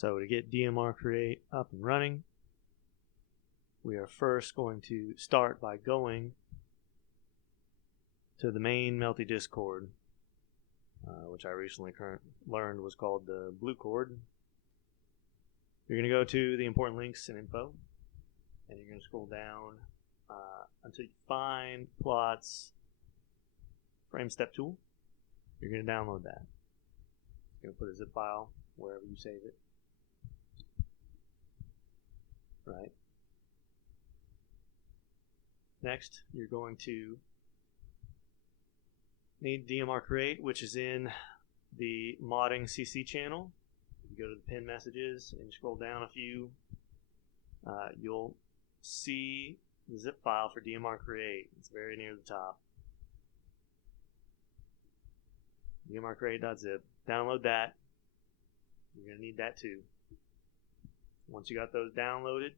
So to get DMRCreate up and running, we are first going to start by going to the main Melty Discord, which I recently learned was called the Blue Cord. You're going to go to the important links and info, and you're going to scroll down until you find Plot's framestep tool. You're going to download that. You're going to put a zip file wherever you save it. Right. Next, you're going to need DMRCreate, which is in the modding CC channel. You go to the pin messages and scroll down a few. You'll see the zip file for DMRCreate. It's very near the top. DMRCreate.zip. Download that. You're going to need that too. Once you got those downloaded,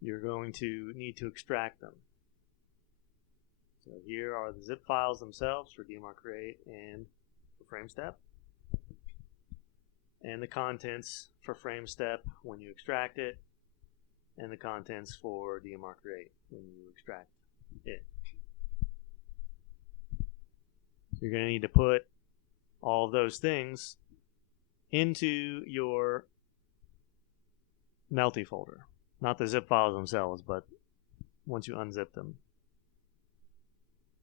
you're going to need to extract them. So here are the zip files themselves for DMRCreate and for framestep, and the contents for framestep when you extract it, and the contents for DMRCreate when you extract it. You're going to need to put all of those things into your Melty folder. Not the zip files themselves, but once you unzip them,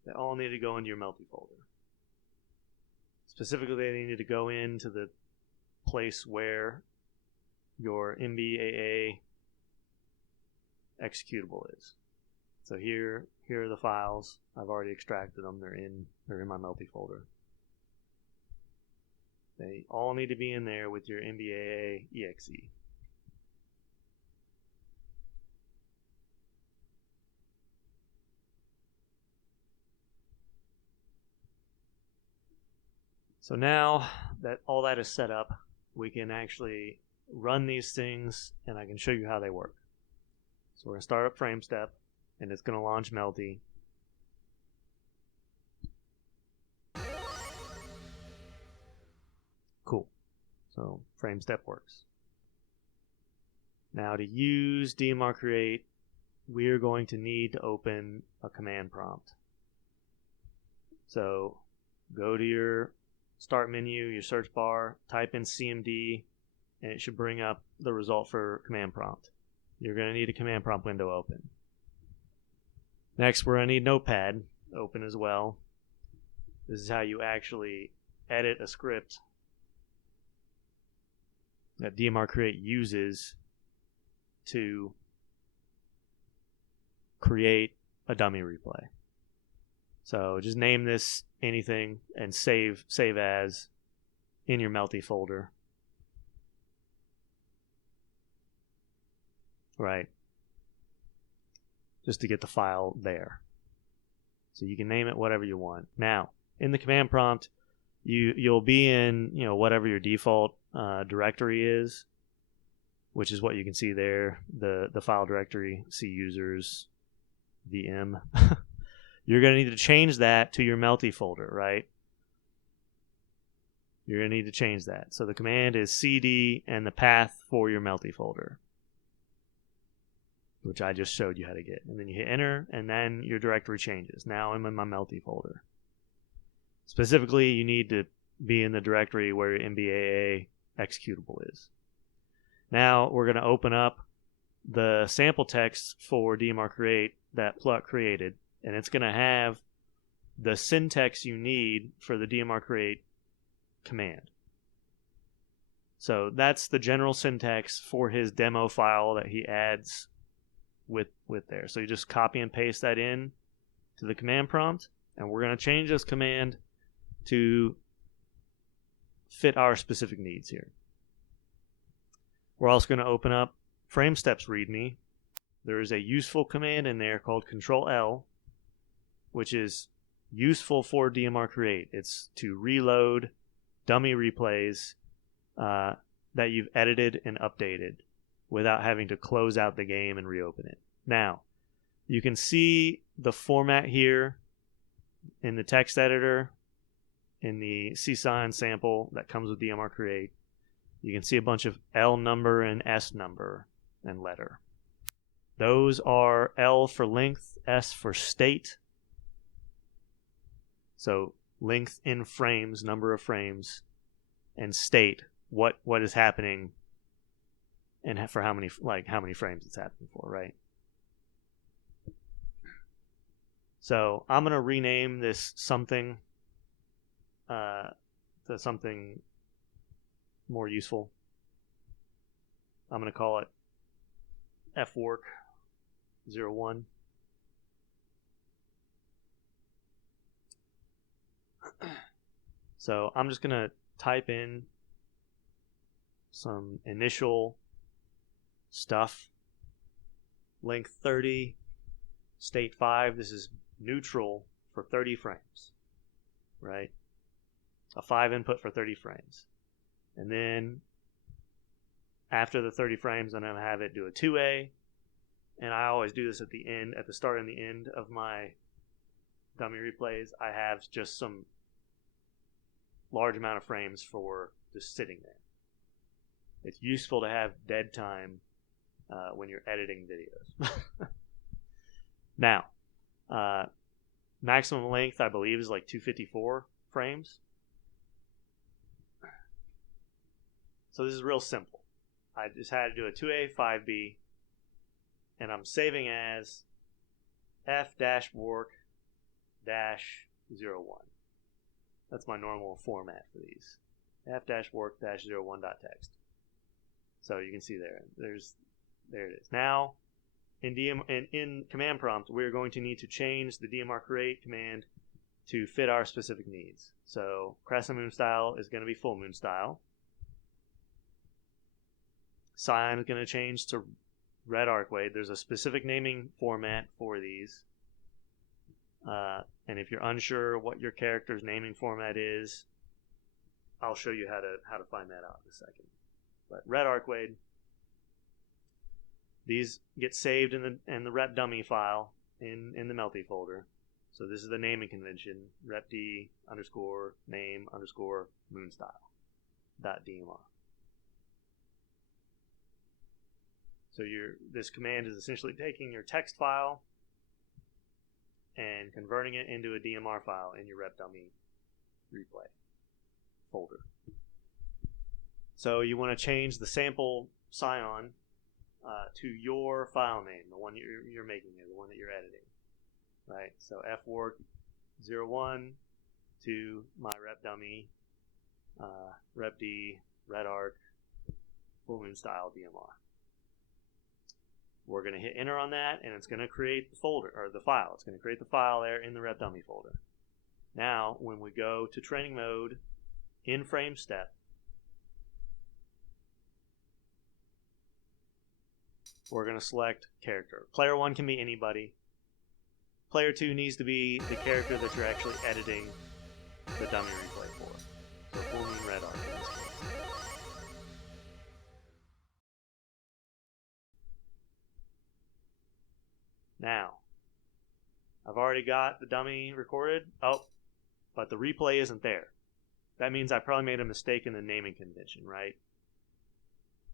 they all need to go into your Melty folder. Specifically, they need to go into the place where your MBAACC executable is. So here are the files. I've already extracted them. They're in my Melty folder. They all need to be in there with your MBAACC. So now that all that is set up, we can actually run these things, and I can show you how they work. So we're going to start up framestep, and it's going to launch Melty. Cool. So framestep works. Now to use DMRCreate, we're going to need to open a command prompt. So go to your start menu, your search bar, type in CMD, and it should bring up the result for command prompt. You're going to need a command prompt window open. Next, we're going to need Notepad open as well. This is how you actually edit a script that DMRCreate uses to create a dummy replay. So just name this anything and save as in your Melty folder. Right. Just to get the file there. So you can name it whatever you want. Now, in the command prompt, you'll be in, whatever your default directory is, which is what you can see there, the file directory, C users, VM. You're going to need to change that to your Melty folder, right? You're going to need to change that. So the command is cd and the path for your Melty folder, which I just showed you how to get. And then you hit enter, and then your directory changes. Now I'm in my Melty folder. Specifically, you need to be in the directory where your MBAA executable is. Now we're going to open up the sample text for DMRCreate that pluot created, and it's going to have the syntax you need for the DMRCreate command. So that's the general syntax for his demo file that he adds with there. So you just copy and paste that in to the command prompt, and we're going to change this command to fit our specific needs here. We're also going to open up framestep's README. There is a useful command in there called Control-L, which is useful for DMRCreate. It's to reload dummy replays that you've edited and updated without having to close out the game and reopen it. Now, you can see the format here in the text editor. in the csign sample that comes with DMRCreate, you can see a bunch of L number and S number and letter. Those are L for length, S for state. So length in frames, number of frames, and state, what is happening and for how many frames it's happening for, right? So I'm going to rename this something to something more useful. I'm going to call it fwork01. So I'm just going to type in some initial stuff. Length 30, state 5. This is neutral for 30 frames, right? A 5 input for 30 frames. And then after the 30 frames, I'm going to have it do a 2A. And I always do this at the end, at the start and the end of my dummy replays. I have just some large amount of frames for just sitting there. It's useful to have dead time when you're editing videos. Now, maximum length, I believe, is like 254 frames. So this is real simple. I just had to do a 2A, 5B, and I'm saving as f-work-01. That's my normal format for these. f-work-01.txt. So you can see there it is. Now, in command prompt, we're going to need to change the DMRCreate command to fit our specific needs. So crescent moon style is going to be full moon style. Sign is going to change to red arcway. There's a specific naming format for these. And if you're unsure what your character's naming format is, I'll show you how to find that out in a second. But red arcway, these get saved in the rep dummy file in the melty folder. So this is the naming convention, repd underscore name underscore moonstyle .dmr. So this command is essentially taking your text file and converting it into a DMR file in your rep dummy replay folder. So you want to change the sample scion to your file name, the one you're making, the one that you're editing, right? So fwork01 to my rep dummy, repd, red arc, full moon style DMR. We're going to hit enter on that, and it's going to create the folder, or the file. It's going to create the file there in the rep dummy folder. Now, when we go to training mode in framestep, we're going to select character. Player 1 can be anybody. Player 2 needs to be the character that you're actually editing the dummy replay for. So full moon red arc in this case. Now, I've already got the dummy recorded. Oh, but the replay isn't there. That means I probably made a mistake in the naming convention, right?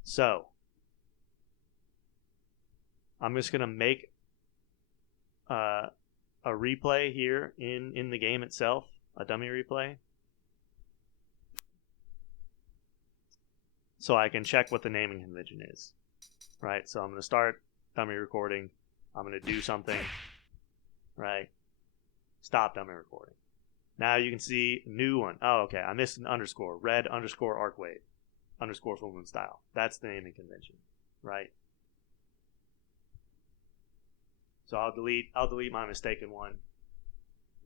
So, I'm just going to make a replay here in the game itself, a dummy replay. So I can check what the naming convention is, right? So I'm going to start dummy recording. I'm going to do something, right? Stop dummy recording. Now you can see new one. Oh, okay. I missed an underscore. Red underscore arcwave underscore full moon style. That's the naming convention, right? So I'll delete my mistaken one.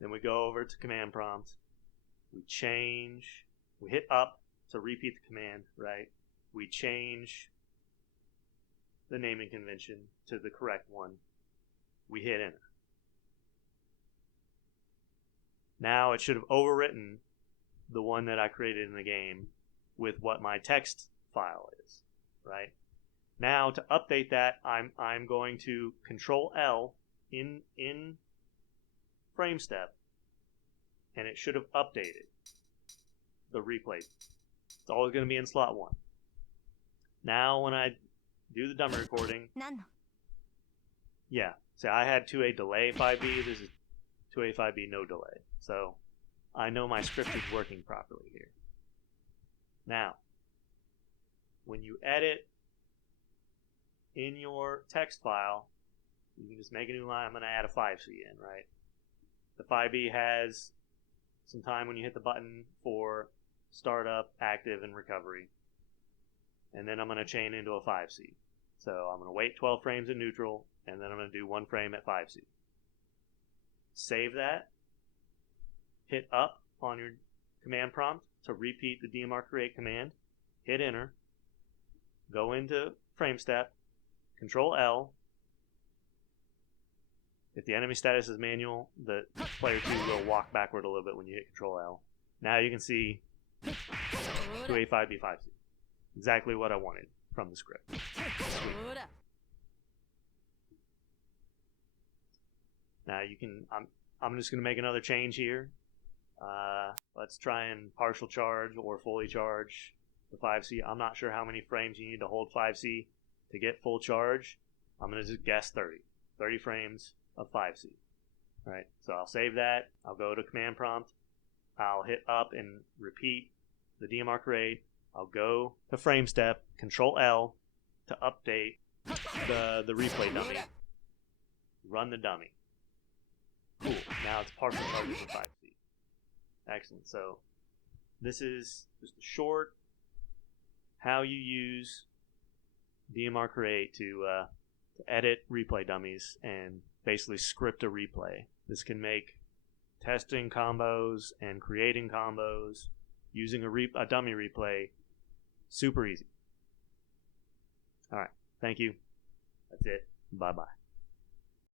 Then we go over to command prompt. We hit up to repeat the command, right? We change the naming convention to the correct one. We hit enter. Now it should have overwritten the one that I created in the game with what my text file is, right? Now to update that, I'm going to Control L in framestep, and it should have updated. the replay. It's always going to be in slot 1. Now when I do the dummy recording, yeah, see I had 2A delay 5B, this is 2A 5B no delay. So I know my script is working properly here. Now, when you edit in your text file, you can just make a new line. I'm going to add a 5C in, right? The 5B has some time when you hit the button for startup, active, and recovery. And then I'm going to chain into a 5C. So I'm going to wait 12 frames in neutral, and then I'm going to do 1 frame at 5C. Save that. Hit up on your command prompt to repeat the DMRCreate command. Hit enter. Go into framestep. Control L. If the enemy status is manual, the player 2 will walk backward a little bit when you hit Control L. Now you can see 2A 5B 5C. Exactly what I wanted from the script. Sweet. Now you can. I'm just going to make another change here. Let's try and partial charge or fully charge the 5C. I'm not sure how many frames you need to hold 5C to get full charge. I'm going to just guess 30. 30 frames of 5C. All right, so I'll save that. I'll go to command prompt. I'll hit up and repeat the DMRCreate. I'll go to framestep, Control L to update the replay dummy. Run the dummy. Cool. Now it's partial charging for 5C. Excellent. So this is just a short how you use DMRCreate to edit replay dummies and basically script a replay. This can make testing combos and creating combos using a dummy replay super easy. All right. Thank you. That's it. Bye-bye.